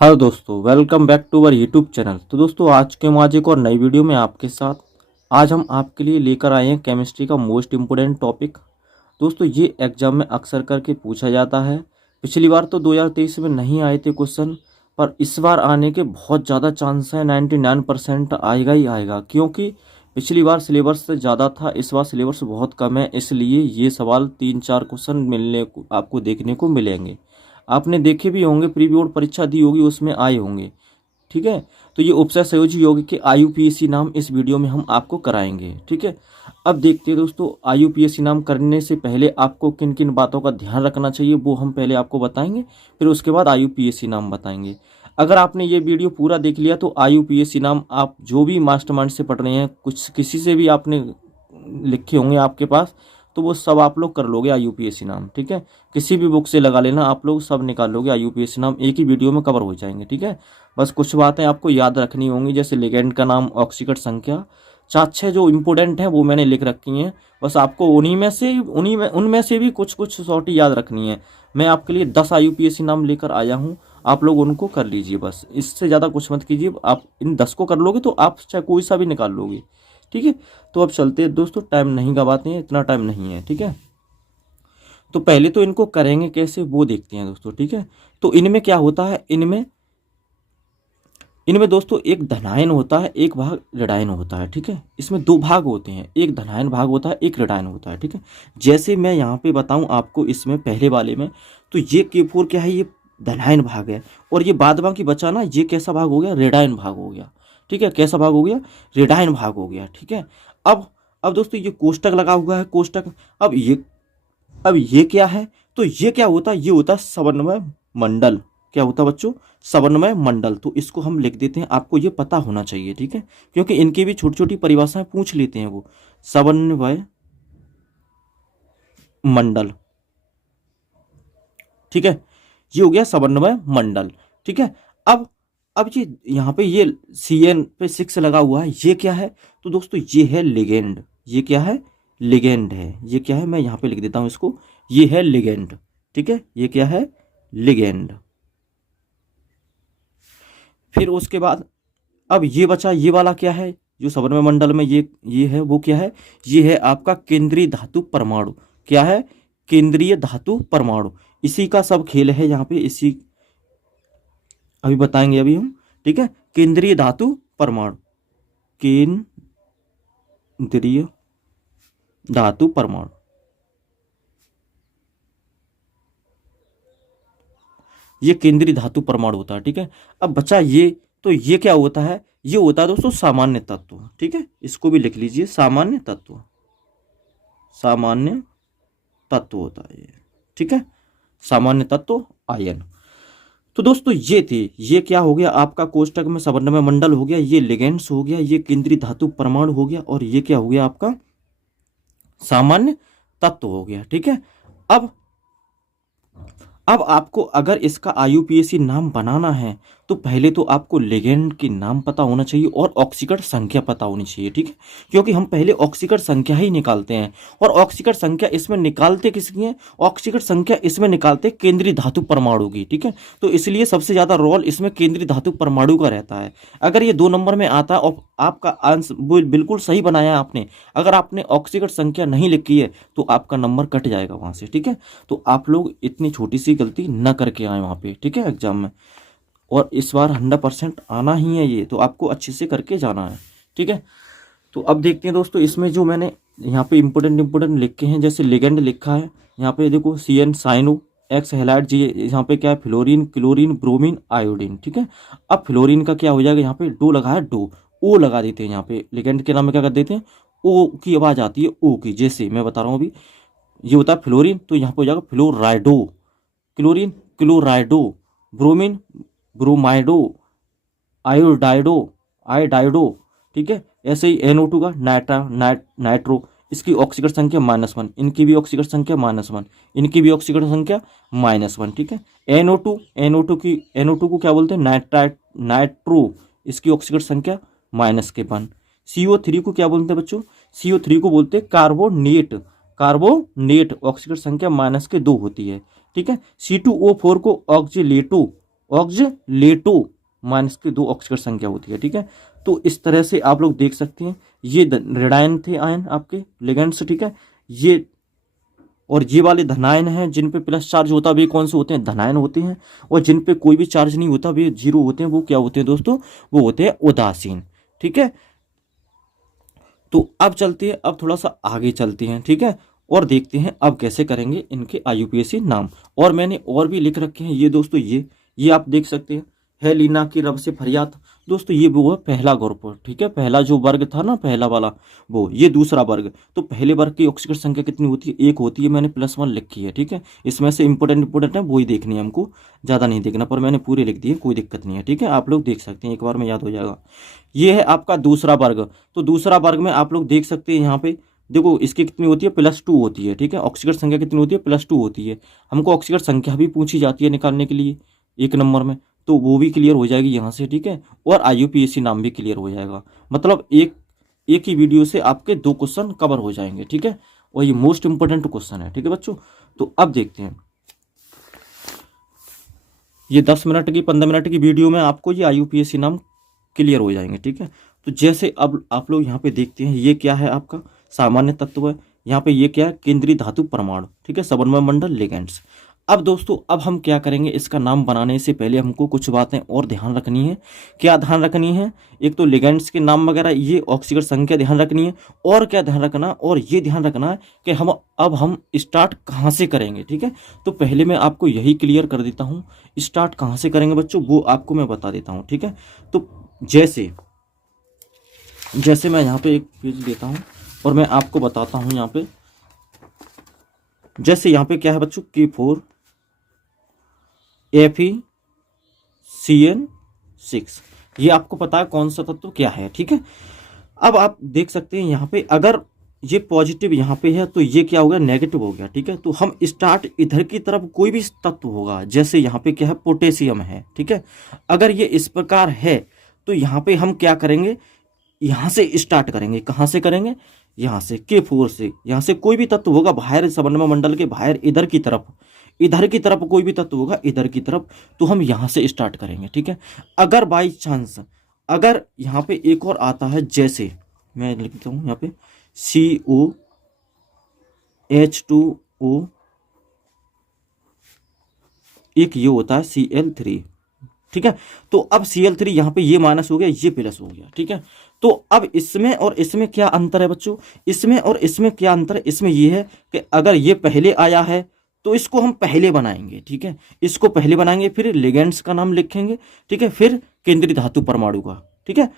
Hello दोस्तों, welcome back to our YouTube channel. तो दोस्तों, आज के हम आज एक और नई वीडियो में आपके साथ आज हम आपके लिए लेकर आए हैं केमिस्ट्री का मोस्ट इम्पोर्टेंट टॉपिक। दोस्तों, ये एग्जाम में अक्सर करके पूछा जाता है। पिछली बार तो 2023 में नहीं आए थे क्वेश्चन, पर इस बार आने के बहुत ज़्यादा चांस हैं। 99% आएगा ही आएगा, क्योंकि पिछली बार सिलेबस से ज़्यादा था, इस बार सिलेबस बहुत कम है। इसलिए ये सवाल 3-4 क्वेश्चन मिलने को आपको देखने को मिलेंगे। आपने देखे भी होंगे, प्री बोर्ड परीक्षा दी होगी, उसमें आए होंगे। ठीक है। तो ये उपसय संयोजी यौगिक के आईयूपीएसी नाम इस वीडियो में हम आपको कराएंगे। ठीक है। अब देखते हैं दोस्तों, आईयूपीएसी नाम करने से पहले आपको किन किन बातों का ध्यान रखना चाहिए वो हम पहले आपको बताएंगे, फिर उसके बाद आईयूपीएसी नाम बताएंगे। अगर आपने ये वीडियो पूरा देख लिया तो आईयूपीएसी नाम आप जो भी मास्टरमाइंड से पढ़ रहे हैं, कुछ किसी से भी आपने लिखे होंगे आपके पास, तो वो सब आप लोग कर लोगे आईयूपीएसी नाम। ठीक है। किसी भी बुक से लगा लेना, आप लोग सब निकाल लोगे आईयूपीएसी नाम, एक ही वीडियो में कवर हो जाएंगे। ठीक है। बस कुछ बातें आपको याद रखनी होंगी, जैसे लिगेंड का नाम, ऑक्सीकट संख्या, 4-6 जो इंपॉर्टेंट हैं वो मैंने लिख रखी हैं। बस आपको उनमें से भी कुछ कुछ सॉर्टी याद रखनी है। मैं आपके लिए 10 आईयूपीएसी नाम लेकर आया हूँ, आप लोग उनको कर लीजिए। बस इससे ज़्यादा कुछ मत कीजिए। आप इन 10 को कर लोगे तो आप चाहे कोई सा भी निकाल लोगे। ठीक है। तो अब चलते हैं दोस्तों, टाइम नहीं गवाते हैं, इतना टाइम नहीं है। ठीक है। तो पहले तो इनको करेंगे कैसे वो देखते हैं दोस्तों। ठीक है। तो इनमें क्या होता है, इनमें इनमें दोस्तों एक धनायन होता है, एक भाग ऋणायन होता है। ठीक है। इसमें दो भाग होते हैं, एक धनायन भाग होता है, एक ऋणायन होता है। ठीक है। जैसे मैं यहाँ पे बताऊं आपको, इसमें पहले वाले में तो ये K4 क्या है, ये धनायन भाग है। और ये बाद बाकी बचा ना, ये कैसा भाग हो गया, ऋणायन भाग हो गया। ठीक है। कैसा भाग हो गया, ऋणायन भाग हो गया। ठीक है। अब दोस्तों ये कोष्टक लगा हुआ है, कोष्टक। अब ये क्या है, तो ये क्या होता है, ये होता है समन्वय मंडल। क्या होता है बच्चों, समन्वय मंडल। तो इसको हम लिख देते हैं, आपको ये पता होना चाहिए। ठीक है। क्योंकि इनकी भी छोटी छोटी परिभाषाएं पूछ लेते हैं वो। समन्वय मंडल। ठीक है। ये हो गया समन्वय मंडल। ठीक है। अब ये यहाँ पे ये CN पे 6 लगा हुआ है, ये क्या है, तो दोस्तों ये है लिगेंड। ये क्या है, लिगेंड है। ये क्या है, मैं यहाँ पे लिख देता हूँ इसको, ये है लिगेंड। ठीक है। ये क्या है, लिगेंड। फिर उसके बाद अब ये बचा, ये वाला क्या है, जो समन्वय मंडल में ये है, वो क्या है, ये है आपका केंद्रीय धातु परमाणु। क्या है, केंद्रीय धातु परमाणु। इसी का सब खेल है यहाँ पे, इसी अभी बताएंगे अभी हम। ठीक है। केंद्रीय धातु परमाणु, केंद्रीय धातु परमाणु, ये केंद्रीय धातु परमाणु होता है। ठीक है। अब बचा ये, तो ये क्या होता है, ये होता है दोस्तों सामान्य तत्व। ठीक है। इसको भी लिख लीजिए, सामान्य तत्व, सामान्य तत्व होता है ये। ठीक है। सामान्य तत्व आयन। तो दोस्तों ये थे, ये क्या हो गया आपका कोष्टक में समन्वय मंडल हो गया, ये लिगेंड्स हो गया, ये केंद्रीय धातु परमाणु हो गया, और ये क्या हो गया आपका सामान्य तत्व हो गया। ठीक है। अब अब आपको अगर इसका आईयूपीएसी नाम बनाना है तो पहले तो आपको लिगेंड की नाम पता होना चाहिए और ऑक्सीकट संख्या पता होनी चाहिए। ठीक है। क्योंकि हम पहले ऑक्सीकट संख्या ही निकालते हैं, और ऑक्सीकट संख्या इसमें निकालते किसकी है, ऑक्सीकट संख्या इसमें निकालते केंद्रीय धातु परमाणु की। ठीक है। तो इसलिए सबसे ज्यादा रोल इसमें केंद्रीय धातु परमाणु का रहता है। अगर ये 2 नंबर में आता है और आपका आंसर बिल्कुल सही बनाया है आपने, अगर आपने ऑक्सीकट संख्या नहीं लिखी है तो आपका नंबर कट जाएगा वहां से। ठीक है। तो आप लोग इतनी छोटी सी गलती न करके आए वहाँ पे। ठीक है, एग्जाम में। और इस बार 100% आना ही है ये, तो आपको अच्छे से करके जाना है। ठीक है। तो अब देखते हैं दोस्तों, इसमें जो मैंने यहाँ पे इंपोर्टेंट लिखे हैं, जैसे लिगेंड लिखा है यहाँ पे देखो, CN साइनो, X हैलाइड, जी यहाँ पे क्या है, फ्लोरीन, क्लोरीन, ब्रोमीन, आयोडीन। ठीक है। अब फ्लोरीन का क्या हो जाएगा, यहाँ पे डो लगा है, डो ओ लगा देते हैं यहाँ पे, लिगेंड के नाम में क्या कर देते हैं, ओ की आवाज आती है, ओ की। जैसे मैं बता रहा हूँ अभी, ये होता है फ्लोरीन, तो यहाँ पे हो जाएगा फ्लोराइडो, क्लोरीन क्लोराइडो, ब्रोमीन ब्रोमाइडो, आयोडाइडो आयोडाइडो। ठीक है। ऐसे ही NO2 का नाइट्रो, इसकी ऑक्सीकरण संख्या -1, इनकी भी ऑक्सीकरण संख्या -1, इनकी भी ऑक्सीकरण संख्या -1। ठीक है। NO2 को क्या बोलते हैं, नाइट्रो, इसकी ऑक्सीकरण संख्या -1। CO3 को क्या बोलते हैं बच्चों, CO3 को बोलते हैं कार्बोनेट, ऑक्सीकरण संख्या -2 होती है। ठीक है। C2O4 को ऑक्जिलेटो, ऑक्सलेटो माइनस की 2 ऑक्सीकरण संख्या होती है, ठीक है। तो इस तरह से आप लोग देख सकते हैं, ये ऋणायन थे आयन आपके लिगेंड्स, ठीक है। ये और ये वाले धनायन हैं, जिन पे प्लस चार्ज होता है वे कौन से होते हैं, धनायन होते हैं। और जिन पे कोई भी चार्ज नहीं होता, वे जीरो होते हैं, वो क्या होते हैं दोस्तों, वो होते हैं उदासीन, ठीक है। तो अब चलते हैं, अब थोड़ा सा आगे चलते हैं, ठीक है, और देखते हैं अब कैसे करेंगे इनके IUPAC नाम। और मैंने और भी लिख रखे हैं ये दोस्तों, ये आप देख सकते हैं, है लीना की रब से फरियाद। दोस्तों ये वो है पहला ग्रुप, ठीक है, पहला जो वर्ग था ना, पहला वाला वो, ये दूसरा वर्ग। तो पहले वर्ग की ऑक्सीकरण संख्या कितनी होती है, 1 होती है, मैंने +1 लिखी है, ठीक है। इसमें से इंपॉर्टेंट है वही देखनी है हमको, ज़्यादा नहीं देखना, पर मैंने पूरे लिख दिए, कोई दिक्कत नहीं है, ठीक है। आप लोग देख सकते हैं, एक बार में याद हो जाएगा। ये है आपका दूसरा वर्ग। तो दूसरा वर्ग में आप लोग देख सकते हैं, यहाँ पे देखो इसकी कितनी होती है, +2 होती है, ठीक है। ऑक्सीकरण संख्या कितनी होती है, +2 होती है। हमको ऑक्सीकरण संख्या भी पूछी जाती है निकालने के लिए 1 नंबर में, तो वो भी क्लियर हो जाएगी यहाँ से, ठीक है। और IUPAC नाम भी क्लियर हो जाएगा, मतलब एक ही वीडियो से आपके 2 क्वेश्चन कवर हो जाएंगे, ठीक है। और ये मोस्ट इंपोर्टेंट क्वेश्चन है, ठीक है बच्चों। तो अब देखते हैं, ये 10 मिनट की 15 मिनट की वीडियो में आपको ये IUPAC नाम क्लियर हो जाएंगे, ठीक है। तो जैसे अब आप लोग यहाँ पे देखते हैं, ये क्या है आपका सामान्य तत्व है, यहाँ पे ये क्या है, केंद्रीय धातु परमाणु, ठीक है, समन्वय मंडल लिगेंड्स। अब दोस्तों, अब हम क्या करेंगे, इसका नाम बनाने से पहले हमको कुछ बातें और ध्यान रखनी है। क्या ध्यान रखनी है, एक तो लिगेंड्स के नाम वगैरह, ये ऑक्सीकरण संख्या ध्यान रखनी है, और क्या ध्यान रखना, और ये ध्यान रखना है कि हम स्टार्ट कहाँ से करेंगे, ठीक है। तो पहले मैं आपको यही क्लियर कर देता हूँ, स्टार्ट कहाँ से करेंगे बच्चों, वो आपको मैं बता देता हूँ, ठीक है। तो जैसे मैं यहाँ पे एक पेज देता हूँ और मैं आपको बताता हूँ यहाँ पे, जैसे यहाँ पे क्या है बच्चों, K4 FeCN6, ये आपको पता है कौन सा तत्व क्या है, ठीक है। अब आप देख सकते हैं यहाँ पे, अगर ये पॉजिटिव यहाँ पे है तो ये क्या हो गया, नेगेटिव हो गया, ठीक है। तो हम स्टार्ट इधर की तरफ, कोई भी तत्व होगा, जैसे यहाँ पे क्या है, पोटेशियम है, ठीक है। अगर ये इस प्रकार है तो यहाँ पे हम क्या करेंगे, यहाँ से स्टार्ट करेंगे। कहाँ से करेंगे, यहाँ से, K4 से। यहाँ से कोई भी तत्व होगा बाहर, समन्वय मंडल के बाहर, इधर की तरफ कोई भी तत्व होगा, इधर की तरफ, तो हम यहाँ से स्टार्ट करेंगे, ठीक है। अगर बाई चांस, अगर यहाँ पे एक और आता है, जैसे मैं लिखता हूँ यहाँ पे COH2O, एक ये होता है Cl3, ठीक है। तो अब Cl3 यहाँ पे ये माइनस हो गया, ये प्लस हो गया, ठीक है। तो अब इसमें और इसमें क्या अंतर है बच्चों, इसमें और इसमें क्या अंतर है, इसमें ये है कि अगर ये पहले आया है तो इसको हम पहले बनाएंगे, ठीक है। इसको पहले बनाएंगे, फिर लिगेंड्स का नाम लिखेंगे, ठीक है, फिर केंद्रीय धातु परमाणु का, ठीक है,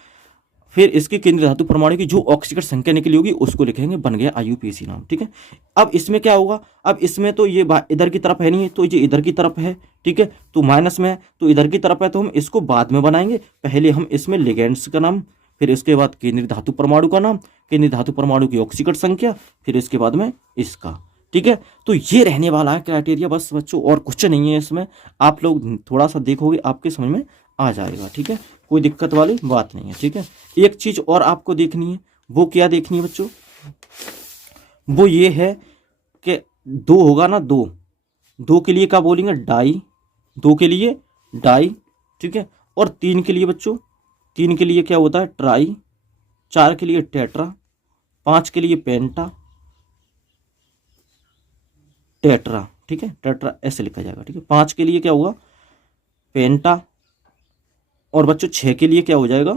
फिर इसकी केंद्रीय धातु परमाणु की जो ऑक्सीकरण संख्या निकली होगी उसको लिखेंगे, बन गया IUPAC नाम, ठीक है। अब इसमें क्या होगा, अब इसमें तो ये इधर की तरफ है नहीं, तो ये इधर की तरफ है, ठीक है, तो माइनस में है, तो इधर की तरफ है, तो हम इसको बाद में बनाएंगे। पहले हम इसमें लिगेंड्स का नाम, फिर इसके बाद केंद्रीय धातु परमाणु का नाम, केंद्रीय धातु परमाणु की ऑक्सीकरण संख्या, फिर इसके बाद में इसका, ठीक है। तो ये रहने वाला है क्राइटेरिया बस बच्चों, और कुछ नहीं है इसमें। आप लोग थोड़ा सा देखोगे आपके समझ में आ जाएगा, ठीक है, कोई दिक्कत वाली बात नहीं है, ठीक है। एक चीज और आपको देखनी है, वो क्या देखनी है बच्चों, वो ये है कि 2 होगा ना, 2 के लिए क्या बोलेंगे, डाई, 2 के लिए डाई, ठीक है। और 3 के लिए बच्चों, 3 के लिए क्या होता है, ट्राई, 4 के लिए टेट्रा, 5 के लिए पेंटा, टेट्रा, ठीक है, टेट्रा ऐसे लिखा जाएगा, ठीक है। 5 के लिए क्या होगा, पेंटा, और बच्चों 6 के लिए क्या हो जाएगा,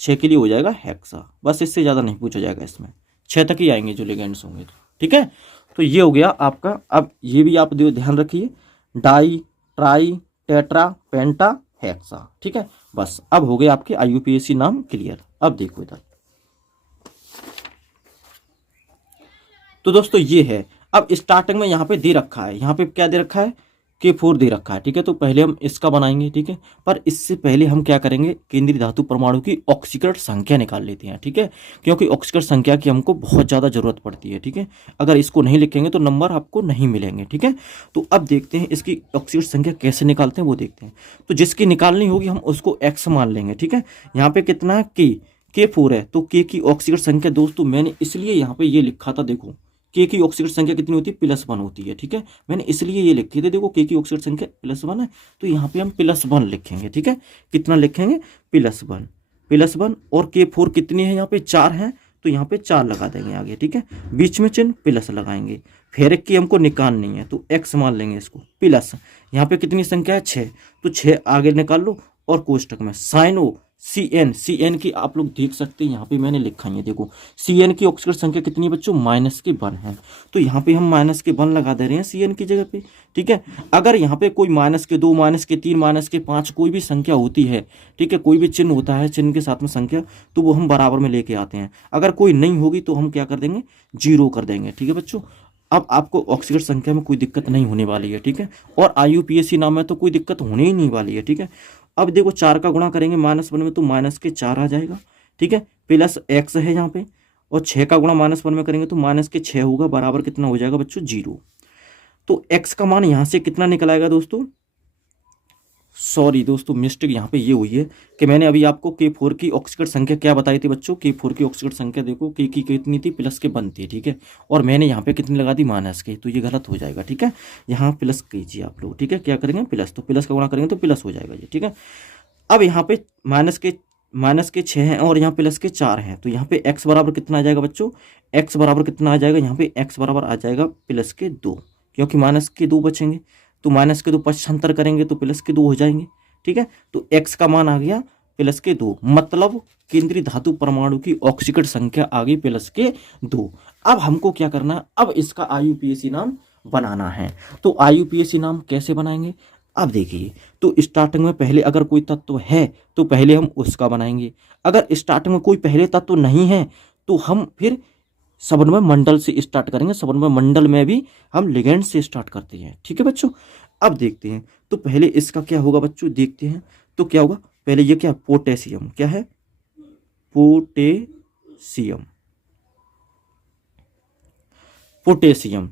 6 के लिए हो जाएगा हेक्सा। बस इससे ज़्यादा नहीं पूछा जाएगा, इसमें 6 तक ही आएंगे जो लिगेंड्स होंगे, ठीक है। तो ये हो गया आपका। अब ये भी आप ध्यान रखिए, डाई, ट्राई, टेट्रा, पेंटा, हेक्सा, ठीक है। बस अब हो गए आपके IUPAC नाम क्लियर। अब देखो इधर, तो दोस्तों ये है, अब स्टार्टिंग में यहाँ पे दे रखा है, यहाँ पे क्या दे रखा है, K4 दे रखा है, ठीक है। तो पहले हम इसका बनाएंगे, ठीक है, पर इससे पहले हम क्या करेंगे, केंद्रीय धातु परमाणु की ऑक्सीकरण संख्या निकाल लेते हैं, ठीक है, क्योंकि ऑक्सीकरण संख्या की हमको बहुत ज़्यादा जरूरत पड़ती है, ठीक है। अगर इसको नहीं लिखेंगे तो नंबर आपको नहीं मिलेंगे, ठीक है। तो अब देखते हैं इसकी ऑक्सीकरण संख्या कैसे निकालते हैं, वो देखते हैं। तो जिसकी निकालनी होगी हम उसको X मान लेंगे, ठीक है। यहाँ पे कितना है, K4 है, तो K की ऑक्सीकरण संख्या दोस्तों मैंने इसलिए यहाँ पे ये लिखा था, देखो के की ऑक्सीकरण संख्या कितनी होती है, +1 होती है। ठीक है, मैंने इसलिए ये लिखी थी, देखो के की ऑक्सीकरण संख्या +1 है, तो यहाँ पे हम +1 लिखेंगे। ठीक है, कितना लिखेंगे, +1 और K4 कितनी है, यहाँ पे 4 है, तो यहाँ पे 4 लगा देंगे आगे। ठीक है, बीच में चिन्ह प्लस लगाएंगे। फेरिक की हमको निकालनी है, तो x मान लेंगे इसको, प्लस यहाँ पे कितनी संख्या है, 6, तो 6 आगे निकाल लो और कोष्टक में साइनो सी एन की आप लोग देख सकते हैं, यहाँ पे मैंने लिखा है, देखो सी एन की ऑक्सीकरण संख्या कितनी है बच्चों, -1 है, तो यहाँ पे हम -1 लगा दे रहे हैं सी एन की जगह पे। ठीक है, अगर यहाँ पे कोई -2, -3, -5 कोई भी संख्या होती है, ठीक है, कोई भी चिन्ह होता है, चिन्ह के साथ में संख्या, तो वो हम बराबर में लेके आते हैं। अगर कोई नहीं होगी तो हम क्या कर देंगे, 0 कर देंगे। ठीक है बच्चों, अब आपको ऑक्सीकरण संख्या में कोई दिक्कत नहीं होने वाली है। ठीक है, और IUPAC नाम में तो कोई दिक्कत होने ही नहीं वाली है। ठीक है, अब देखो 4 का गुणा करेंगे -1 में, तो -4 आ जाएगा। ठीक है, प्लस x है यहाँ पे, और 6 का गुणा -1 में करेंगे तो -6 होगा, बराबर कितना हो जाएगा बच्चों, 0। तो x का मान यहाँ से कितना निकल आएगा दोस्तों, सॉरी दोस्तों, मिस्टेक यहाँ पे ये हुई है कि मैंने अभी आपको K4 की ऑक्सीकरण संख्या क्या बताई थी बच्चों, K4 की ऑक्सीकरण संख्या देखो K की कितनी थी, +1 थी। ठीक है, और मैंने यहाँ पे कितनी लगा दी, -के, तो ये गलत हो जाएगा। ठीक है, यहाँ प्लस कीजिए आप लोग। ठीक है, क्या करेंगे, प्लस, तो प्लस का गुणा करेंगे तो प्लस हो जाएगा ये। ठीक है, अब यहाँ पे माइनस के 6 हैं और यहाँ प्लस के 4 हैं, तो यहाँ पे x बराबर कितना आ जाएगा बच्चों, x बराबर कितना आ जाएगा, यहाँ पे x बराबर आ जाएगा +2, क्योंकि -2 बचेंगे, तो -2 पक्षांतर करेंगे तो +2 हो जाएंगे। ठीक है, तो x का मान आ गया +2, मतलब केंद्रीय धातु परमाणु की ऑक्सीकरण संख्या आ गई +2। अब हमको क्या करना है, अब इसका IUPAC नाम बनाना है। तो IUPAC नाम कैसे बनाएंगे, अब देखिए, तो स्टार्टिंग में पहले अगर कोई तत्व है तो पहले हम उसका बनाएंगे, अगर स्टार्टिंग में कोई पहले तत्व नहीं है तो हम फिर समन्वय मंडल से स्टार्ट करेंगे। समन्वय मंडल में भी हम लिगेंड से स्टार्ट करते हैं। ठीक है बच्चों, अब देखते हैं, तो पहले इसका क्या होगा बच्चों, देखते हैं, तो क्या होगा, पहले ये क्या, पोटेशियम, क्या है, पोटेशियम।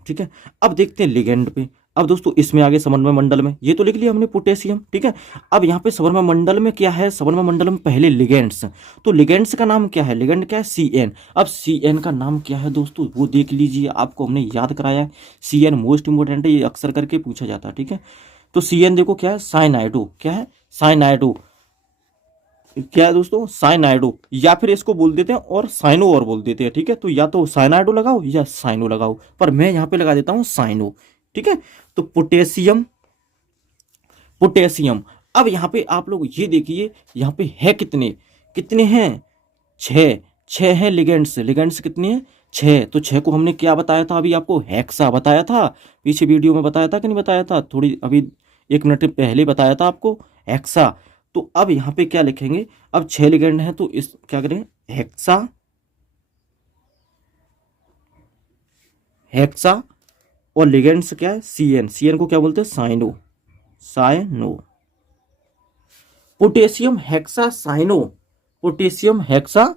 ठीक है, अब देखते हैं लिगेंड पे। अब दोस्तों इसमें आगे समन्वय मंडल में, ये तो लिख लिया हमने पोटेशियम। ठीक है, अब यहाँ पे समन्वय मंडल में क्या है, समन्वय मंडल में पहले लिगेंड्स, तो लिगेंड्स का नाम क्या है, लिगेंड क्या है, CN। अब CN का नाम क्या है दोस्तों, वो देख लीजिए, आपको हमने याद कराया है, CN मोस्ट इंपोर्टेंट है, ये अक्सर करके पूछा जाता है। ठीक है, तो CN देखो क्या है, साइनाइडो, क्या है, साइनाइडो, क्या है दोस्तों, साइनाइडो, या फिर इसको बोल देते हैं और साइनो और बोल देते हैं। ठीक है, तो या तो साइनाइडो लगाओ या साइनो लगाओ, पर मैं यहाँ पे लगा देता हूँ साइनो। ठीक है, तो पोटेशियम, अब यहाँ पे आप लोग ये देखिए, यहाँ पे है कितने कितने हैं, 6 हैं लिगेंड्स कितने हैं, 6। तो 6 को हमने क्या बताया था, अभी आपको हेक्सा बताया था, पीछे वीडियो में बताया था कि नहीं बताया था, थोड़ी अभी 1 मिनट पहले बताया था आपको, हेक्सा। तो अब यहाँ पे क्या लिखेंगे, अब 6 लिगेंड हैं तो इस क्या करें, हेक्सा और लिगेंड्स क्या है, CN को क्या बोलते हैं, साइनो, पोटेशियम हेक्सा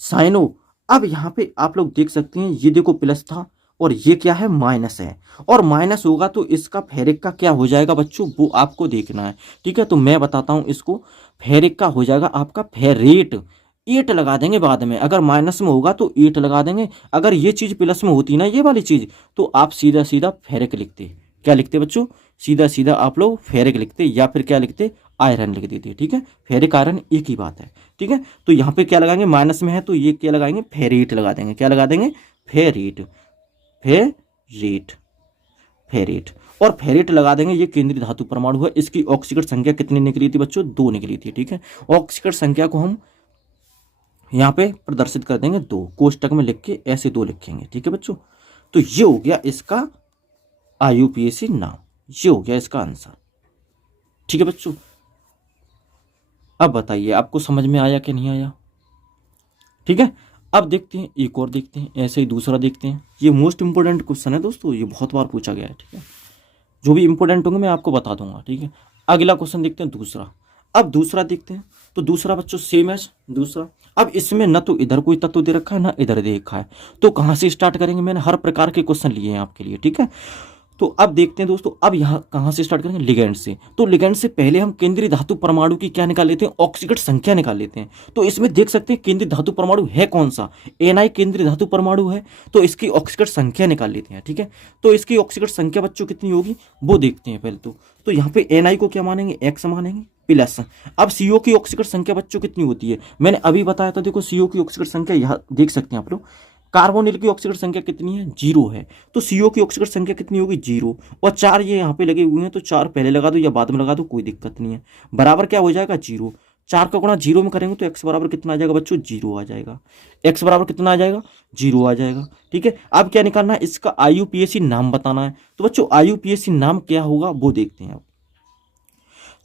साइनो। अब यहाँ पे आप लोग देख सकते हैं, ये देखो प्लस था और ये क्या है, माइनस है, और माइनस होगा तो इसका फेरिक का क्या हो जाएगा बच्चों, वो आपको देखना है। ठीक है, तो मैं बताता हूँ इसको, फेरिक का हो जाएगा आपका फेरेट, 8 लगा देंगे बाद में, अगर माइनस में होगा तो 8 लगा देंगे, अगर ये चीज़ प्लस में होती ना, ये वाली चीज़, तो आप सीधा सीधा फेरिक लिखते, क्या लिखते बच्चों, सीधा सीधा आप लोग फेरिक लिखते, या फिर क्या लिखते, आयरन लिख देते। ठीक है, फेरिक आयरन एक ही बात है। ठीक है, तो यहाँ पे क्या लगाएंगे, माइनस में है तो ये क्या लगाएंगे, फेरेट लगा देंगे, क्या लगा देंगे, फेरेट, और फेरेट लगा देंगे। ये केंद्रीय धातु परमाणु है, इसकी ऑक्सीकरण संख्या कितनी निकली थी बच्चों, 2 निकली थी। ठीक है, ऑक्सीकरण संख्या को हम यहाँ पे प्रदर्शित कर देंगे 2, कोष्टक में लिख के ऐसे 2 लिखेंगे। ठीक है बच्चों, तो ये हो गया इसका IUPAC नाम, ये हो गया इसका आंसर। ठीक है बच्चों, अब बताइए आपको समझ में आया कि नहीं आया। ठीक है, अब देखते हैं, एक और देखते हैं, ऐसे ही दूसरा देखते हैं। ये मोस्ट इंपोर्टेंट क्वेश्चन है दोस्तों, ये बहुत बार पूछा गया है। ठीक है, जो भी इंपोर्टेंट होंगे मैं आपको बता दूंगा। ठीक है, अगला क्वेश्चन देखते हैं दूसरा। अब दूसरा देखते हैं, तो दूसरा बच्चों सेम है दूसरा। अब इसमें न तो इधर कोई तत्व दे रखा है, ना इधर दे रखा है, तो कहाँ से स्टार्ट करेंगे, मैंने हर प्रकार के क्वेश्चन लिए हैं आपके लिए। ठीक है, तो अब देखते हैं दोस्तों, अब यहाँ कहाँ से स्टार्ट करेंगे, लिगेंड से। तो लिगेंड से पहले हम केंद्रीय धातु परमाणु की क्या निकाल लेते हैं, ऑक्सीकरण संख्या निकाल लेते हैं। तो इसमें देख सकते हैं केंद्रीय धातु परमाणु है कौन सा, Ni केंद्रीय धातु परमाणु है। तो इसकी ऑक्सीकरण संख्या निकाल लेते हैं, ठीक है। तो इसकी ऑक्सीकरण संख्या बच्चों कितनी होगी वो देखते हैं पहले। तो यहाँ पे Ni को क्या मानेंगे, x मानेंगे प्लस। अब CO की ऑक्सीकरण संख्या बच्चों कितनी होती है, मैंने अभी बताया था, देखो CO की ऑक्सीकरण संख्या यहाँ देख सकते हैं आप लोग। कार्बोनिल की ऑक्सीकरण संख्या कितनी है, 0 है। तो CO की ऑक्सीकरण संख्या कितनी होगी, 0। और 4 ये यहाँ पे लगे हुए हैं, तो 4 पहले लगा दो या बाद में लगा दो, कोई दिक्कत नहीं है। बराबर क्या हो जाएगा, 0। 4 का गुणा 0 में करेंगे तो x बराबर कितना आ जाएगा बच्चों, 0 आ जाएगा। x बराबर कितना आ जाएगा, 0 आ जाएगा, ठीक है। अब क्या निकालना है, इसका IUPAC नाम बताना है। तो बच्चों IUPAC नाम क्या होगा वो देखते हैं अब।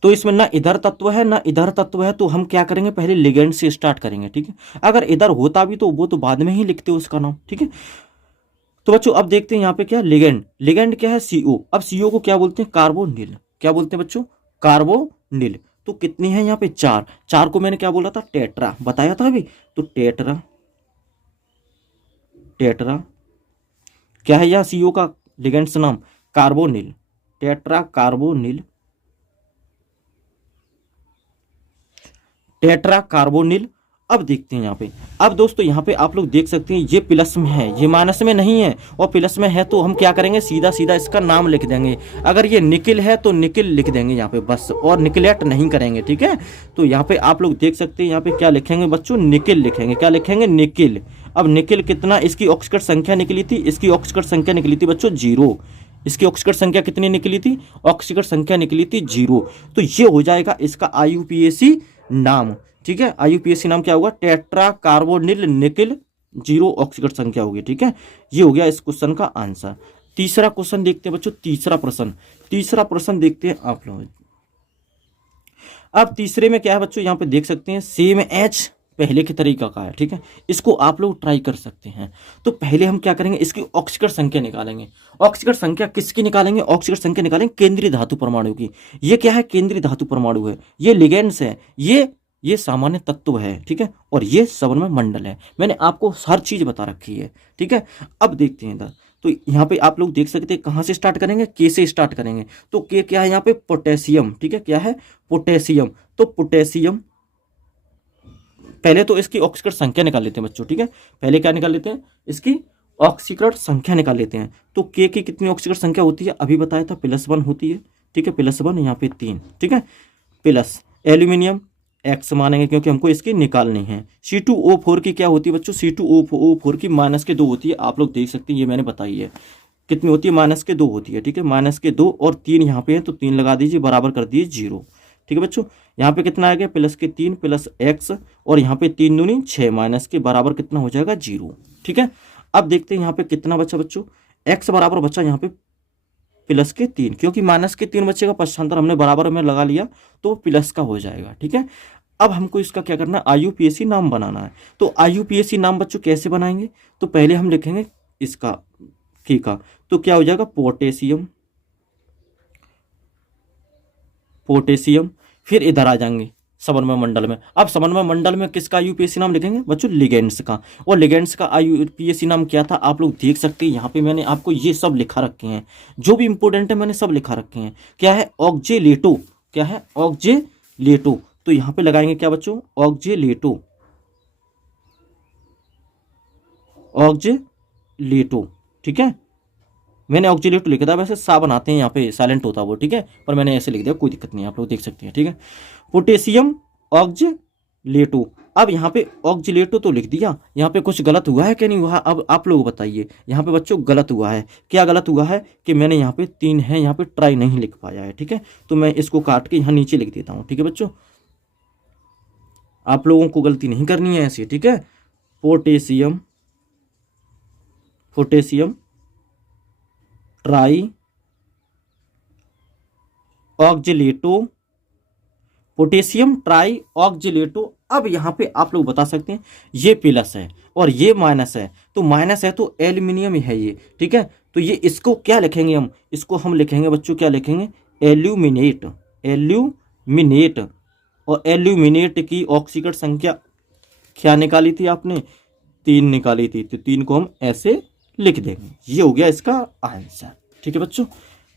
तो इसमें ना इधर तत्व है ना इधर तत्व है, तो हम क्या करेंगे, पहले लिगेंड से स्टार्ट करेंगे, ठीक है। अगर इधर होता भी तो वो तो बाद में ही लिखते हो उसका नाम, ठीक है। तो बच्चों अब देखते हैं यहाँ पे क्या, लिगेंड। लिगेंड क्या है, CO। अब CO को क्या बोलते हैं, कार्बोनिल। क्या बोलते हैं बच्चों, कार्बोनिल। तो कितनी है यहाँ पे, 4। 4 को मैंने क्या बोला था, टेट्रा बताया था अभी। तो टेट्रा, टेट्रा क्या है यहाँ CO का लिगेंड्स नाम, carbonyl, tetra carbonyl, tetra carbonyl. अब देखते हैं यहाँ पे, अब दोस्तों यहाँ पे आप लोग देख सकते हैं ये प्लस में है, ये माइनस में नहीं है। और प्लस में है तो हम क्या करेंगे, सीधा सीधा इसका नाम लिख देंगे। अगर ये निकिल है तो निकिल लिख देंगे यहाँ पे बस, और निकलेट नहीं करेंगे, ठीक है। तो यहाँ पे आप लोग देख सकते हैं यहाँ पे क्या लिखेंगे बच्चों, निकिल लिखेंगे। क्या लिखेंगे, निकिल। अब निकिल कितना, इसकी ऑक्सीकरण संख्या निकली थी, इसकी ऑक्सीकरण संख्या निकली थी बच्चों 0। इसकी ऑक्सीकरण संख्या कितनी निकली थी, ऑक्सीकरण संख्या निकली थी 0। तो ये हो जाएगा इसका IUPAC नाम, ठीक है। IUPAC नाम क्या होगा, टेट्रा कार्बोनिल निकिल, 0 ऑक्सीकरण संख्या होगी, ठीक है। ये हो गया इस क्वेश्चन का आंसर। तीसरा क्वेश्चन देखते हैं बच्चों, तीसरा प्रश्न। तीसरा प्रश्न देखते हैं आप लोग। अब तीसरे में क्या है बच्चों, यहाँ पे देख सकते हैं सेम H पहले के तरीका का है, ठीक है। इसको आप लोग ट्राई कर सकते हैं। तो पहले हम क्या करेंगे, इसकी ऑक्सीकरण संख्या निकालेंगे। ऑक्सीकरण संख्या किसकी निकालेंगे, ऑक्सीकरण संख्या निकालेंगे केंद्रीय धातु परमाणु की। ये क्या है, केंद्रीय धातु परमाणु है, ये लिगेंड्स है, ये सामान्य तत्व है, ठीक है। और ये सवर्ण मंडल है। मैंने आपको हर चीज बता रखी है, ठीक है। अब देखते हैं इधर, तो यहाँ पे आप लोग देख सकते हैं कहाँ से स्टार्ट करेंगे, के से स्टार्ट करेंगे। तो के क्या है यहाँ पे, पोटेशियम, ठीक है। क्या है, पोटेशियम। तो पोटेशियम, पहले तो इसकी ऑक्सीकरण संख्या निकाल लेते हैं बच्चों, ठीक है। पहले क्या निकाल लेते हैं, इसकी ऑक्सीकरण संख्या निकाल लेते हैं। तो के की कितनी ऑक्सीकरण संख्या होती है, अभी बताया था +1 होती है, ठीक है। +1 यहाँ पे 3, ठीक है। प्लस एल्यूमिनियम X मानेंगे क्योंकि हमको इसकी निकालनी है। C2O4 की क्या होती है बच्चों, C2O4 की -2 होती है। आप लोग देख सकते हैं, ये मैंने बताई है कितनी होती है, -2 होती है, ठीक है। -2 और 3 यहाँ पे है, तो 3 लगा दीजिए, बराबर कर दीजिए 0, ठीक है बच्चों। यहाँ पे कितना आ गया, +3 + X, और यहाँ पे 3 दूनी 6, माइनस के बराबर कितना हो जाएगा, 0, ठीक है। अब देखते हैं यहाँ पे कितना बचा बच्चों, X बराबर बचा यहाँ पे +3, क्योंकि -3 बचेगा, पक्षांतर हमने बराबर में लगा लिया तो प्लस का हो जाएगा, ठीक है। अब हमको इसका क्या करना है, IUPAC नाम बनाना है। तो IUPAC नाम बच्चों कैसे बनाएंगे, तो पहले हम लिखेंगे इसका के का, तो क्या हो जाएगा, पोटेशियम, पोटेशियम। फिर इधर आ जाएंगे समन्वय मंडल में। अब समन्वय मंडल में किसका IUPAC नाम लिखेंगे बच्चों, लिगेंड्स का। और लिगेंड्स का IUPAC नाम क्या था, आप लोग देख सकते हैं यहाँ पे मैंने आपको ये सब लिखा रखे हैं, जो भी इंपोर्टेंट है मैंने सब लिखा रखे हैं। क्या है, ऑक्जेलेटो। क्या है, ऑक्जेलेटो। तो यहाँ पे लगाएंगे क्या बच्चों, ऑक्जेलेटो, ऑक्जेलेटो, ठीक है। मैंने ऑक्जेलेटो लिखा था, वैसे सा बनाते हैं यहाँ पे साइलेंट होता है वो, ठीक है, पर मैंने ऐसे लिख दिया, कोई दिक्कत नहीं, आप लोग देख सकते हैं, ठीक है। Potassium oxalato. अब यहाँ पे ऑक्जेलेटो तो लिख दिया, यहाँ पे कुछ गलत हुआ है कि नहीं हुआ, अब आप लोग बताइए। यहाँ पे बच्चों गलत हुआ है, क्या गलत हुआ है कि मैंने यहाँ पे 3 है, यहाँ पे ट्राई नहीं लिख पाया है, ठीक है। तो मैं इसको काट के यहाँ नीचे लिख देता हूँ, ठीक है बच्चों। आप लोगों को गलती नहीं करनी है ऐसी, ठीक है। Potassium, potassium try oxalato, potassium try oxalato. अब यहाँ पे आप लोग बता सकते हैं ये प्लस है और ये माइनस है, तो माइनस है तो एल्यूमिनियम है ये, ठीक है। तो ये इसको क्या लिखेंगे हम, इसको हम लिखेंगे बच्चों, क्या लिखेंगे, एल्यूमिनेट, एल्यूमिनेट। और एल्यूमिनेट की ऑक्सीकरण संख्या क्या निकाली थी आपने, 3 निकाली थी, तो 3 को हम ऐसे लिख देंगे। ये हो गया इसका आंसर। ठीक है बच्चों,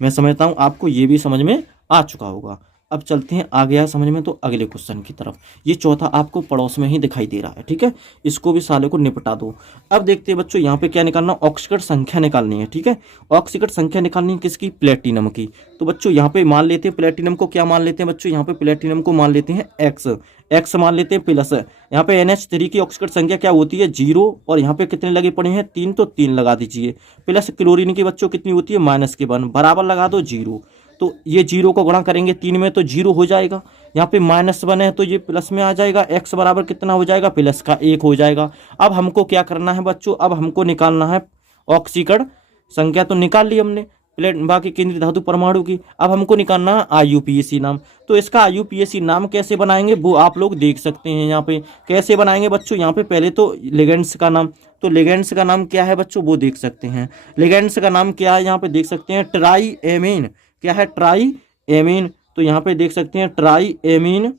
मैं समझता हूँ आपको ये भी समझ में आ चुका होगा। अब चलते हैं आ गया समझ में तो अगले क्वेश्चन की तरफ। ये चौथा आपको पड़ोस में ही दिखाई दे रहा है, ठीक है, इसको भी साले को निपटा दो। अब देखते हैं बच्चों यहाँ पे क्या निकालना, ऑक्सीकरण संख्या निकालनी है, ठीक है। ऑक्सीकरण संख्या निकालनी है किसकी, प्लेटिनम की। तो बच्चों यहाँ पे मान लेते हैं प्लेटिनम को, क्या मान लेते हैं बच्चों, यहाँ पे प्लेटिनम को मान लेते हैं एक्स, एक्स मान लेते हैं प्लस। यहाँ पे NH3 की ऑक्सीकरण संख्या क्या होती है, 0, और यहाँ पे कितने लगे पड़े हैं, 3, तो 3 लगा दीजिए। प्लस क्लोरीन की बच्चों कितनी होती है, -1, बराबर लगा दो 0। तो ये 0 को गुणा करेंगे 3 में तो 0 हो जाएगा। यहाँ पे -1 है तो ये प्लस में आ जाएगा, x बराबर कितना हो जाएगा, प्लस का 1 हो जाएगा। अब हमको क्या करना है बच्चों, अब हमको निकालना है ऑक्सीकरण संख्या, तो निकाल ली हमने प्लेट बाकी केंद्रीय धातु परमाणु की। अब हमको निकालना है IUPAC नाम। तो इसका IUPAC नाम कैसे बनाएंगे वो आप लोग देख सकते हैं। यहाँ पे कैसे बनाएंगे बच्चों, यहाँ पे पहले तो लिगेंड्स का नाम, तो लिगेंड्स का नाम क्या है बच्चों वो देख सकते हैं। लिगेंड्स का नाम क्या है यहाँ पे देख सकते हैं, ट्राई एमीन, क्या है, ट्राई एमीन। तो यहाँ पे देख सकते हैं try amine,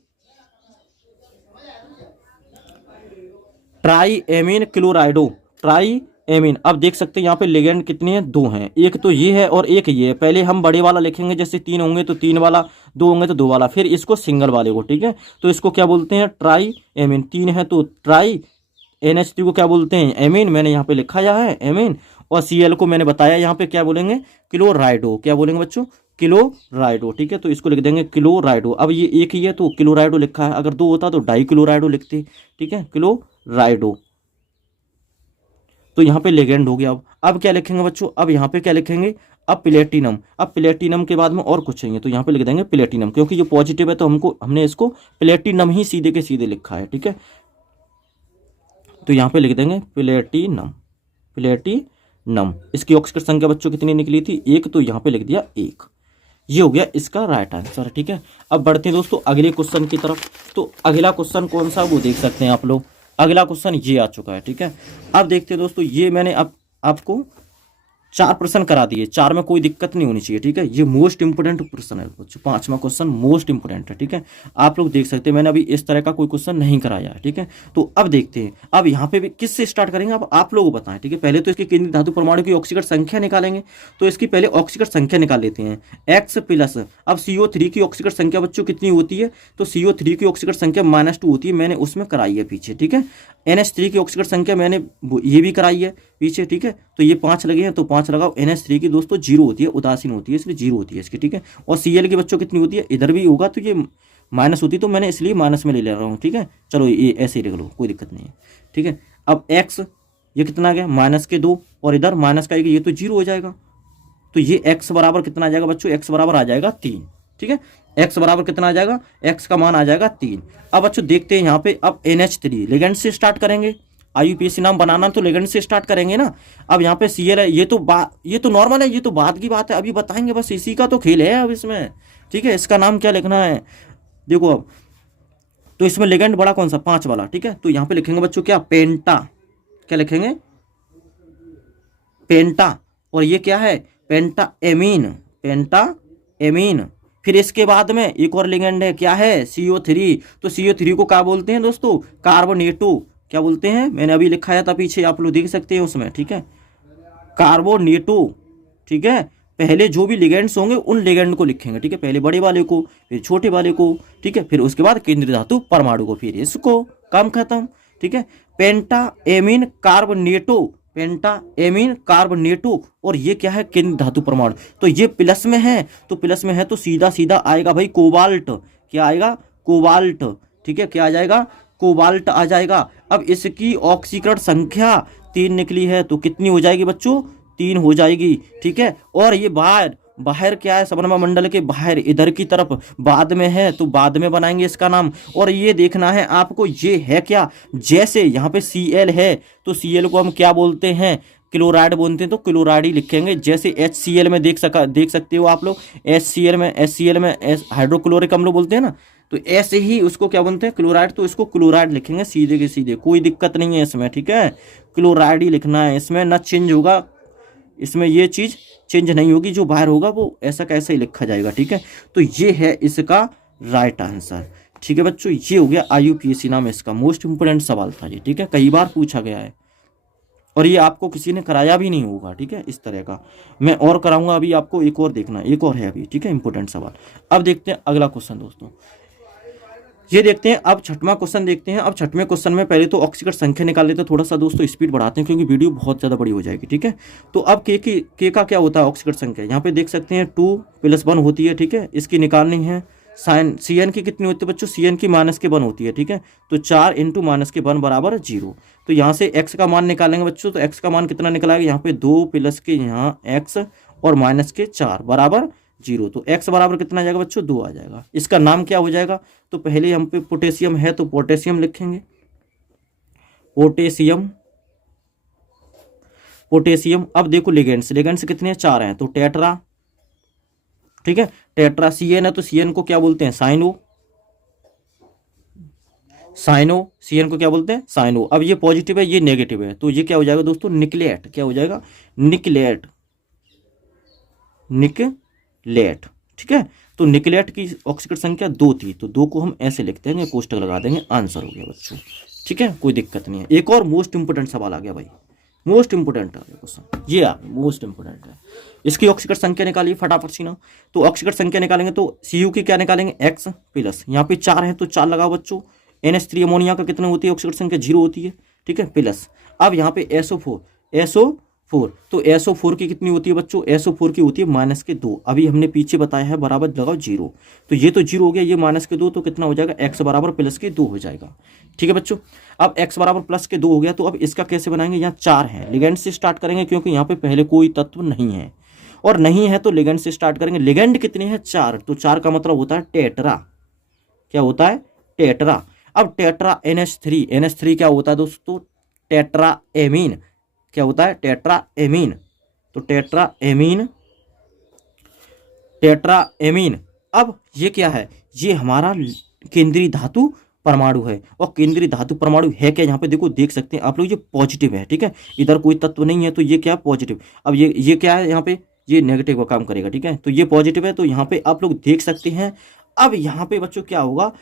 try amine क्लोराइडो, try amine. अब देख सकते हैं यहाँ पे लिगेंड कितने हैं, 2 हैं, एक तो ये है और एक ये है। पहले हम बड़े वाला लिखेंगे, जैसे 3 होंगे तो 3 वाला, 2 होंगे तो 2 वाला, फिर इसको सिंगल वाले को, ठीक है। तो इसको क्या बोलते हैं, ट्राई एमीन। 3 है तो ट्राई, NH3 को क्या बोलते हैं, एमीन, मैंने यहाँ पे लिखा जा है एमीन। और Cl को मैंने बताया यहाँ पे क्या बोलेंगे, क्लोराइडो, क्या बोलेंगे बच्चों, क्लोराइडो, ठीक है। तो इसको लिख देंगे क्लोराइडो। अब ये एक ही है तो क्लोराइडो लिखा है, अगर 2 होता तो डाई क्लोराइडो लिखते, ठीक है, क्लोराइडो। तो यहाँ पे लेगेंड हो गया। अब क्या लिखेंगे बच्चों, अब यहाँ पे क्या लिखेंगे, अब प्लेटिनम। अब प्लेटिनम के बाद में और कुछ चाहिए तो यहाँ पे लिख देंगे प्लेटिनम, क्योंकि ये पॉजिटिव है तो हमने इसको प्लेटिनम ही सीधे के सीधे लिखा है, ठीक है। तो यहाँ पे लिख देंगे प्लेटिनम, प्लेटिनम। इसकी ऑक्सीकरण संख्या बच्चों कितनी निकली थी, 1, तो यहाँ पे लिख दिया 1। ये हो गया इसका राइट आंसर, ठीक है। अब बढ़ते हैं दोस्तों अगले क्वेश्चन की तरफ। तो अगला क्वेश्चन कौन सा वो देख सकते हैं आप लोग। अगला क्वेश्चन ये आ चुका है, ठीक है। अब देखते हैं दोस्तों, ये मैंने अब आपको 4 प्रश्न करा दिए, 4 में कोई दिक्कत नहीं होनी चाहिए, ठीक है। ये मोस्ट इंपोर्टेंट प्रश्न है बच्चों, 5वां क्वेश्चन मोस्ट इंपोर्टेंट है, ठीक है। आप लोग देख सकते हैं मैंने अभी इस तरह का कोई क्वेश्चन नहीं कराया है, ठीक है। तो अब देखते हैं, अब यहाँ पे भी किससे स्टार्ट करेंगे, अब आप लोग बताएं, ठीक है। पहले तो इसकी केंद्रीय धातु परमाणु की ऑक्सीकरण संख्या निकालेंगे, तो इसकी पहले ऑक्सीकरण संख्या निकाल लेते हैं, x प्लस। अब CO3 की ऑक्सीकरण संख्या बच्चों कितनी होती है, तो CO3 की ऑक्सीकरण संख्या -2 होती है, मैंने उसमें कराई है पीछे, ठीक है। NH3 की ऑक्सीकरण संख्या मैंने ये भी कराई है पीछे, ठीक है। तो ये 5 लगे हैं तो 5 लगाओ। NH3 की दोस्तों 0 होती है, उदासीन होती है, इसलिए 0 होती है इसकी, ठीक है। और Cl की बच्चों कितनी होती है, इधर भी होगा तो ये माइनस होती, तो मैंने इसलिए माइनस में ले रहा हूँ, ठीक है। चलो ये ऐसे ही लिख लो, कोई दिक्कत नहीं है, ठीक है। अब x ये कितना आ गया, -2, और इधर माइनस का ये तो 0 हो जाएगा। तो ये x बराबर कितना आ जाएगा बच्चों, x बराबर आ जाएगा 3, ठीक है। x बराबर कितना आ जाएगा, x का मान आ जाएगा 3। अब बच्चों देखते हैं यहाँ पे, अब NH3 लिगेंड से स्टार्ट करेंगे, IUPAC नाम बनाना तो लिगेंड से स्टार्ट करेंगे ना। अब यहाँ पे Cl है, ये तो नॉर्मल है, ये तो बाद की बात है, अभी बताएंगे, बस इसी का तो खेल है अब इसमें, ठीक है। इसका नाम क्या लिखना है देखो अब, तो इसमें लिगेंड बड़ा कौन सा, 5 वाला, ठीक है। तो यहाँ पे लिखेंगे बच्चों क्या, पेंटा, क्या लिखेंगे, पेंटा। और ये क्या है, पेंटा एमीन, पेंटा एमीन। फिर इसके बाद में एक और लिगेंड है, क्या है, CO3। तो CO3 को क्या बोलते हैं दोस्तों, कार्बोनेटो, क्या बोलते हैं, मैंने अभी लिखाया था पीछे, आप लोग देख सकते हैं उसमें, ठीक है, कार्बोनेटो, ठीक है। पहले जो भी लिगेंड्स होंगे उन लिगेंड को लिखेंगे, ठीक है, पहले बड़े वाले को, फिर छोटे वाले को, ठीक है, फिर उसके बाद केंद्रीय धातु परमाणु को, फिर इसको, काम खत्म, ठीक है। पेंटा एमीन कार्बोनेटो, पेंटा एमीन कार्बोनेटो। और ये क्या है, केंद्रीय धातु परमाणु। तो ये प्लस में है, तो प्लस में है तो सीधा सीधा आएगा भाई कोबाल्ट, क्या आएगा, कोबाल्ट, ठीक है, क्या आ जाएगा, कोबाल्ट आ जाएगा। अब इसकी ऑक्सीकरण संख्या 3 निकली है, तो कितनी हो जाएगी बच्चों, 3 हो जाएगी, ठीक है। और ये बाहर क्या है, सबरमा मंडल के बाहर इधर की तरफ बाद में है, तो बाद में बनाएंगे इसका नाम। और ये देखना है आपको, ये है क्या, जैसे यहाँ पे Cl है तो Cl को हम क्या बोलते हैं, क्लोराइड बोलते हैं, तो क्लोराइड ही लिखेंगे। जैसे HCl में देख सकते हो आप लोग, HCl में हाइड्रोक्लोरिक अम्ल बोलते हैं ना, तो ऐसे ही उसको क्या बोलते हैं, क्लोराइड। तो इसको क्लोराइड लिखेंगे सीधे के सीधे, कोई दिक्कत नहीं है इसमें, ठीक है। क्लोराइड ही लिखना है, इसमें ना चेंज होगा, इसमें ये चीज़ चेंज नहीं होगी, जो बाहर होगा वो ऐसा कैसे ही लिखा जाएगा, ठीक है। तो ये है इसका राइट आंसर, ठीक है बच्चों। ये हो गया IUPAC नाम इसका, मोस्ट इंपोर्टेंट सवाल था ये, ठीक है, कई बार पूछा गया है। और ये आपको किसी ने कराया भी नहीं होगा, ठीक है। इस तरह का मैं और कराऊंगा, अभी आपको एक और देखना, एक और है अभी, ठीक है, इंपॉर्टेंट सवाल। अब देखते हैं अगला क्वेश्चन दोस्तों, ये देखते हैं अब छठवां क्वेश्चन देखते हैं। अब छठवें क्वेश्चन में पहले तो ऑक्सीकरण संख्या निकाल लेते हैं, थोड़ा सा दोस्तों स्पीड बढ़ाते हैं क्योंकि वीडियो बहुत ज़्यादा बड़ी हो जाएगी, ठीक है। तो अब के का क्या होता है ऑक्सीकरण संख्या, यहाँ पे देख सकते हैं 2+1 होती है, ठीक है। इसकी निकालनी है साइन सी एन की कितनी होती है बच्चों, सी एन की -1 होती है, ठीक है। तो 4 × -1 बराबर 0। तो यहाँ से x का मान निकालेंगे बच्चों, तो x का मान कितना निकला है, यहाँ पे 2 + के यहाँ x और -4 बराबर 0। तो x बराबर कितना आ जाएगा बच्चों, 2 आ जाएगा। इसका नाम क्या हो जाएगा, तो पहले हम पे पोटेशियम है तो पोटेशियम लिखेंगे, पोटेशियम, पोटेशियम। अब देखो लिगेंड्स, लिगेंड्स कितने 4 हैं, तो टेट्रा, ठीक है। टेट्रा सी एन है तो सी एन को क्या बोलते हैं, साइनो, साइनो, सी एन को क्या बोलते हैं, साइनो। अब ये पॉजिटिव है ये नेगेटिव है, तो ये क्या हो जाएगा दोस्तों, निकलेट, क्या हो जाएगा, निकलेट, निकलेट, ठीक है। तो निकलेट की ऑक्सीकरण संख्या 2 थी, तो 2 को हम ऐसे लिखते हैं, कोष्टक लगा देंगे, आंसर हो गया बच्चों, ठीक है, कोई दिक्कत नहीं है। एक और मोस्ट इंपोर्टेंट सवाल आ गया भाई, मोस्ट इंपोर्टेंट आ गया क्वेश्चन, ये आ मोस्ट इंपोर्टेंट है। इसकी ऑक्सीकरण संख्या निकालिए फटाफट सी ना। तो ऑक्सीकरण संख्या निकालेंगे तो सी की क्या निकालेंगे, x प्लस, यहाँ पे 4 है तो 4 लगाओ बच्चों। NH3 अमोनिया का कितनी होती है ऑक्सीकरण संख्या, 0 होती है, ठीक है, प्लस। अब यहाँ पे SO4, SO4, तो SO4 की कितनी होती है बच्चों, SO4 की होती है -2। अभी हमने पीछे बताया है, बराबर लगाओ 0। तो ये तो 0 हो गया, ये -2, तो कितना हो जाएगा, x बराबर +2 हो जाएगा, ठीक है बच्चों। अब x बराबर +2 हो गया, तो अब इसका कैसे बनाएंगे, यहाँ 4 है, लिगेंड से स्टार्ट करेंगे क्योंकि यहाँ पे पहले कोई तत्व नहीं है, और नहीं है तो लिगेंड से स्टार्ट करेंगे। लिगेंड कितने हैं, 4, तो 4 का मतलब होता है टेट्रा, क्या होता है, टेट्रा। अब टेट्रा NH3, NH3 क्या होता है दोस्तों, टेट्रा एमीन, क्या होता है, टेट्रा एमीन। तो टेट्रा एमीन, टेट्रा एमीन। अब ये क्या है, ये हमारा केंद्रीय धातु परमाणु है, और केंद्रीय धातु परमाणु है क्या, यहाँ पे देखो देख सकते हैं आप लोग, ये पॉजिटिव है, ठीक है, इधर कोई तत्व नहीं है तो ये क्या, पॉजिटिव। अब ये क्या है, यहाँ पे ये नेगेटिव का काम करेगा, ठीक है, तो ये पॉजिटिव है, तो यहाँ पे आप लोग देख सकते हैं। अब यहाँ पे बच्चों क्या होगा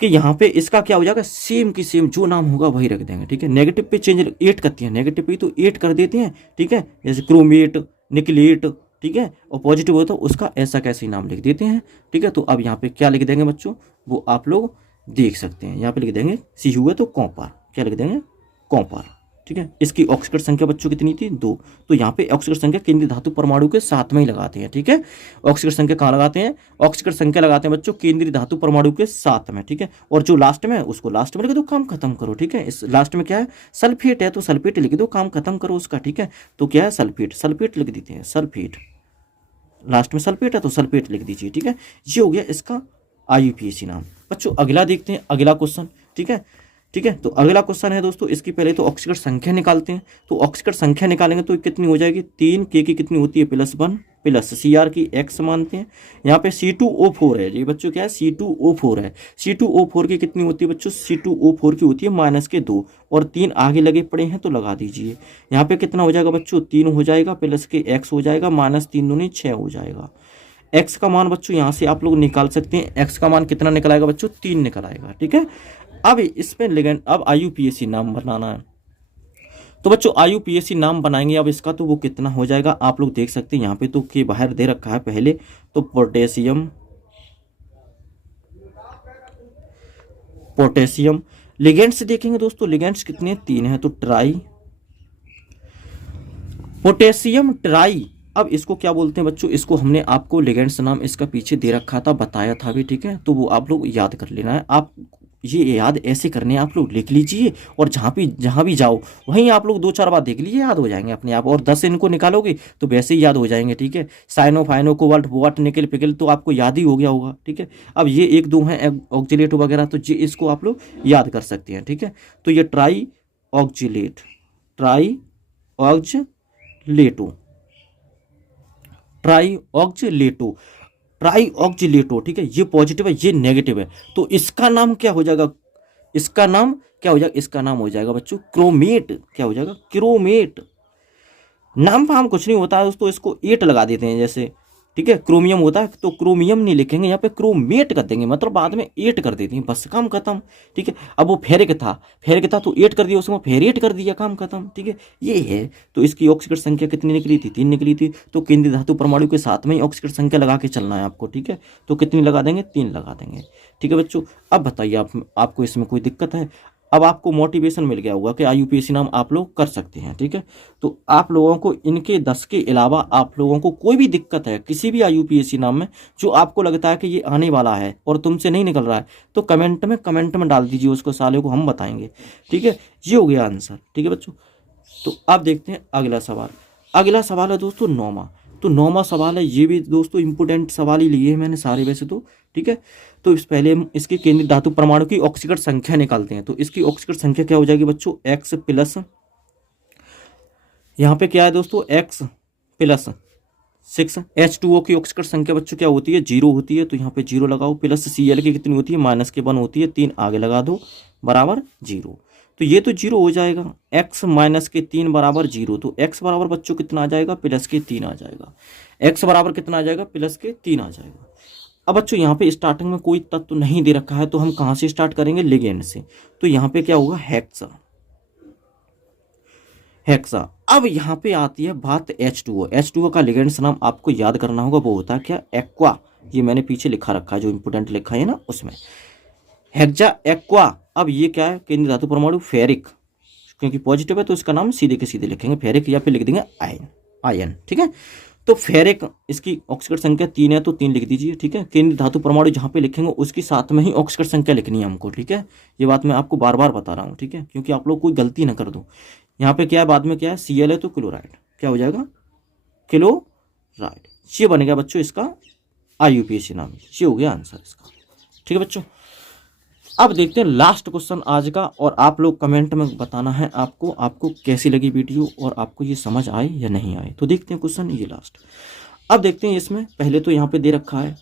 कि यहाँ पे इसका क्या हो जाएगा, सेम की सेम जो नाम होगा वही रख देंगे, ठीक है। नेगेटिव पे चेंज 8 करती है, नेगेटिव पे तो 8 कर देते हैं, ठीक है, जैसे क्रोमेट, निकलेट, ठीक है, और पॉजिटिव हो तो उसका ऐसा कैसे नाम लिख देते हैं, ठीक है। तो अब यहाँ पे क्या लिख देंगे बच्चों, वो आप लोग देख सकते हैं, यहाँ पे लिख देंगे सी हुआ तो कॉपर, क्या लिख देंगे, कॉपर, ठीक है। इसकी ऑक्सीकरण संख्या बच्चों कितनी थी, 2। तो यहाँ पे ऑक्सीकरण संख्या केंद्रीय धातु परमाणु के साथ में ही लगाते हैं, ठीक है। ऑक्सीकरण संख्या कहाँ लगाते हैं, ऑक्सीकरण संख्या लगाते हैं बच्चों केंद्रीय धातु परमाणु के साथ में, ठीक है। और जो लास्ट में है उसको लास्ट में लिख दो, काम खत्म करो, ठीक है। इस लास्ट में क्या है, सल्फेट है तो सल्फेट लिख दो, काम खत्म करो उसका, ठीक है। तो क्या है, सल्फेट, सल्फेट लिख देते हैं, सल्फेट, लास्ट में सल्फेट है तो सल्फेट लिख दीजिए, ठीक है। ये हो गया इसका IUPAC नाम। बच्चों अगला देखते हैं, अगला क्वेश्चन, ठीक है, ठीक है। तो अगला क्वेश्चन है दोस्तों, इसकी पहले तो ऑक्सीकरण संख्या निकालते हैं। तो ऑक्सीकरण संख्या निकालेंगे तो कितनी हो जाएगी, 3 K की कितनी होती है, +1 प्लस Cr की x मानते हैं। यहाँ पे C2O4 है, ये बच्चों क्या है, C2O4 है। C2O4 की कितनी होती है बच्चों, C2O4 की होती है -2, और 3 आगे लगे पड़े हैं तो लगा दीजिए। यहाँ पे कितना हो जाएगा बच्चों, 3 हो जाएगा, प्लस के x हो जाएगा, -3 दूनी 6 हो जाएगा। x का मान बच्चों यहाँ से आप लोग निकाल सकते हैं, x का मान कितना निकल आएगा बच्चों, 3 निकल आएगा, ठीक है। अब इसमें लिगेंड, अब IUPAC नाम बनाना है, तो बच्चों IUPAC नाम बनाएंगे। अब इसका तो वो कितना हो जाएगा आप लोग देख सकते हैं, यहाँ पे तो के बाहर दे रखा है पहले, तो पोटेशियम, पोटेशियम। लिगेंड्स देखेंगे दोस्तों, लिगेंड्स कितने, 3 हैं, तो ट्राई, पोटेशियम ट्राई। अब इसको क्या बोलते हैं बच्चों, इसको हमने आपको लिगेंड्स नाम इसका पीछे दे रखा था, बताया था भी, ठीक है। तो वो आप लोग याद कर लेना है, आप ये याद ऐसे करने हैं, आप लोग लिख लीजिए, और जहाँ भी जाओ वहीं आप लोग 2-4 बार देख लीजिए, याद हो जाएंगे अपने आप। और 10 इनको निकालोगे तो वैसे ही याद हो जाएंगे, ठीक है। साइनो, फाइनो, कोबाल्ट, बोआट, निकल, पिकल तो आपको याद ही हो गया होगा, ठीक है। अब ये 1-2 हैं ऑक्जिलेट वगैरह, तो ये इसको आप लोग याद कर सकते हैं, ठीक है। तो ये trioxalate, trioxalato, trioxalato, trioxalato, ठीक है। ये पॉजिटिव है, ये नेगेटिव है, तो इसका नाम क्या हो जाएगा, इसका नाम क्या हो जाएगा, इसका नाम हो जाएगा बच्चों क्रोमेट, क्या हो जाएगा, क्रोमेट। नाम फाम कुछ नहीं होता है दोस्तों, इसको 8 लगा देते हैं, जैसे ठीक है, क्रोमियम होता है तो क्रोमियम नहीं लिखेंगे, यहाँ पे क्रोमेट कर देंगे, मतलब बाद में 8 कर देते हैं, बस काम खत्म। ठीक है, अब वो फेरिक था तो 8 कर दिया, उसमें फेरेट कर दिया, काम खत्म। ठीक है, ये है। तो इसकी ऑक्सीकरण संख्या कितनी निकली थी? 3 निकली थी। तो केंद्रीय धातु परमाणु के साथ में ही ऑक्सीकरण संख्या लगा के चलना है आपको। ठीक है, तो कितनी लगा देंगे? 3 लगा देंगे। ठीक है बच्चों, अब बताइए आपको इसमें कोई दिक्कत है? अब आपको मोटिवेशन मिल गया होगा कि IUPAC नाम आप लोग कर सकते हैं। ठीक है, तो आप लोगों को इनके 10 के अलावा आप लोगों को कोई भी दिक्कत है किसी भी IUPAC नाम में, जो आपको लगता है कि ये आने वाला है और तुमसे नहीं निकल रहा है, तो कमेंट में डाल दीजिए, उसको साले को हम बताएंगे। ठीक है, ये हो गया आंसर। ठीक है बच्चों, तो अब देखते हैं अगला सवाल। अगला सवाल है दोस्तों 9वां। तो 9वां सवाल है, ये भी दोस्तों इंपोर्टेंट सवाल ही लिए हैं मैंने सारे वैसे तो। ठीक है, तो इस पहले हम इसके केंद्रीय धातु परमाणु की ऑक्सीकरण संख्या निकालते हैं। तो इसकी ऑक्सीकरण संख्या क्या हो जाएगी बच्चों? X प्लस, यहाँ पे क्या है दोस्तों? X plus 6। H2O की ऑक्सीकरण संख्या बच्चों क्या होती है? 0 होती है, तो यहाँ पे 0 लगाओ। प्लस Cl की कितनी होती है? -1 होती है, 3 आगे लगा दो, बराबर 0। तो ये तो 0 हो जाएगा। x - 3 बराबर 0। तो x बराबर बच्चों कितना आ जाएगा? +3 आ जाएगा। x बराबर कितना आ जाएगा? +3 आ जाएगा। अब बच्चों यहाँ पे स्टार्टिंग में कोई तत्व नहीं दे रखा है, तो हम कहाँ से स्टार्ट करेंगे? लिगेंड से। तो यहाँ पे क्या होगा? हेक्सा। अब यहाँ पे आती है बात H2O। H2O का लिगेंड्स नाम आपको याद करना होगा, वो होता है क्या? एक्वा। ये मैंने पीछे लिखा रखा है, जो इंपोर्टेंट लिखा है ना उसमें, हेक्सा एक्वा। अब ये क्या है? केंद्रीय धातु परमाणु फेरिक, क्योंकि पॉजिटिव है तो इसका नाम सीधे के सीधे लिखेंगे फेरिक, या फिर लिख देंगे आयन। ठीक है, तो फेरिक, इसकी ऑक्सीकरण संख्या 3 है, तो 3 लिख दीजिए। ठीक है, केंद्रीय धातु परमाणु जहाँ पे लिखेंगे उसके साथ में ही ऑक्सीकरण संख्या लिखनी है हमको। ठीक है, ये बात मैं आपको बार बार बता रहा हूँ। ठीक है, क्योंकि आप लोग कोई गलती ना कर दो। यहाँ पे क्या है? बाद में क्या है? Cl है तो क्लोराइड, क्या हो जाएगा? क्लोराइड। ये बन गया बच्चों इसका IUPAC नाम। ये हो गया आंसर इसका। ठीक है बच्चों, अब देखते हैं लास्ट क्वेश्चन आज का, और आप लोग कमेंट में बताना है आपको कैसी लगी वीडियो और आपको ये समझ आए या नहीं आए। तो देखते हैं क्वेश्चन ये लास्ट। अब देखते हैं इसमें, पहले तो यहाँ पे दे रखा है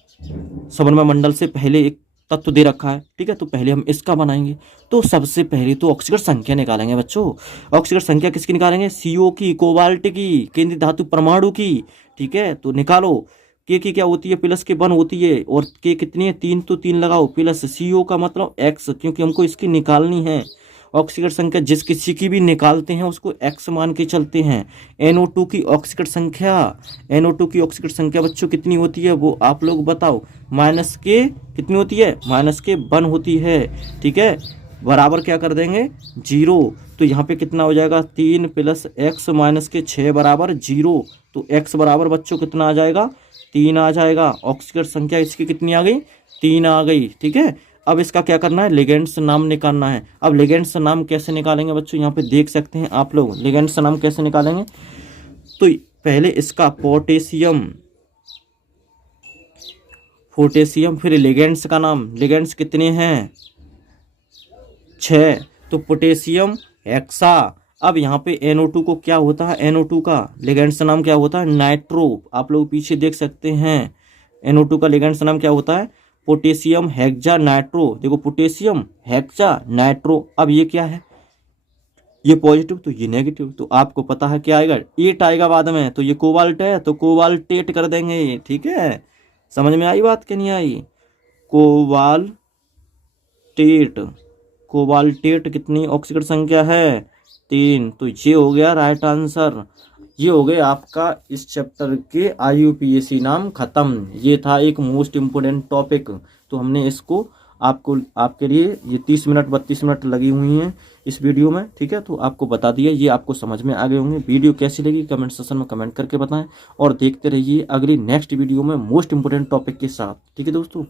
समन्वय मंडल से पहले एक तत्व दे रखा है। ठीक है, तो पहले हम इसका बनाएंगे। तो सबसे पहले तो ऑक्सीकरण संख्या निकालेंगे बच्चों। ऑक्सीकरण संख्या किसकी निकालेंगे? CO की, कोबाल्ट की, केंद्रीय धातु परमाणु की। ठीक है, तो निकालो। के की क्या होती है? +1 होती है, और के कितनी है? 3, तो 3 लगाओ, प्लस CO का मतलब X, क्योंकि हमको इसकी निकालनी है। ऑक्सीकरण संख्या जिस किसी की भी निकालते हैं उसको X मान के चलते हैं। NO2 की ऑक्सीकरण संख्या बच्चों कितनी होती है? वो आप लोग बताओ। -के कितनी होती है? -1 होती है। ठीक है, बराबर क्या कर देंगे? 0। तो यहाँ पे कितना हो जाएगा? 3 + x - 6 बराबर 0। तो x बराबर बच्चों कितना आ जाएगा? 3 आ जाएगा। ऑक्सीकरण संख्या इसकी कितनी आ गई? 3 आ गई। ठीक है, अब इसका क्या करना है? लिगेंड्स नाम निकालना है। अब लिगेंड्स नाम कैसे निकालेंगे बच्चों? यहाँ पे देख सकते हैं आप लोग, लिगेंड्स नाम कैसे निकालेंगे? तो पहले इसका पोटेशियम, फिर लिगेंड्स का नाम। लिगेंड्स कितने हैं? 6। तो पोटेशियम हेक्सा। अब यहाँ पे NO2 को क्या होता है? NO2 का लिगेंड्स नाम क्या होता है? नाइट्रो। आप लोग पीछे देख सकते हैं, NO2 का लिगेंड्स नाम क्या होता है? Potassium hexa nitro. देखो, पोटेशियम हेक्सा नाइट्रो। अब ये क्या है? ये पॉजिटिव, तो ये नेगेटिव। तो आपको पता है क्या आएगा? 8 आएगा बाद में। तो ये कोबाल्ट है, तो कोबाल्टेट कर देंगे। ठीक है, समझ में आई बात कि नहीं आई? कोबाल्टेट कितनी ऑक्सीकरण संख्या है? 3। तो ये हो गया राइट आंसर। ये हो गए आपका इस चैप्टर के IUPAC नाम खत्म। ये था एक मोस्ट इम्पोर्टेंट टॉपिक। तो हमने इसको आपके लिए ये 30 मिनट 32 मिनट लगी हुई हैं इस वीडियो में। ठीक है, तो आपको बता दिया, ये आपको समझ में आ गए होंगे। वीडियो कैसी लगी कमेंट सेक्शन में कमेंट करके बताएं, और देखते रहिए अगली नेक्स्ट वीडियो में मोस्ट इम्पोर्टेंट टॉपिक के साथ। ठीक है दोस्तों।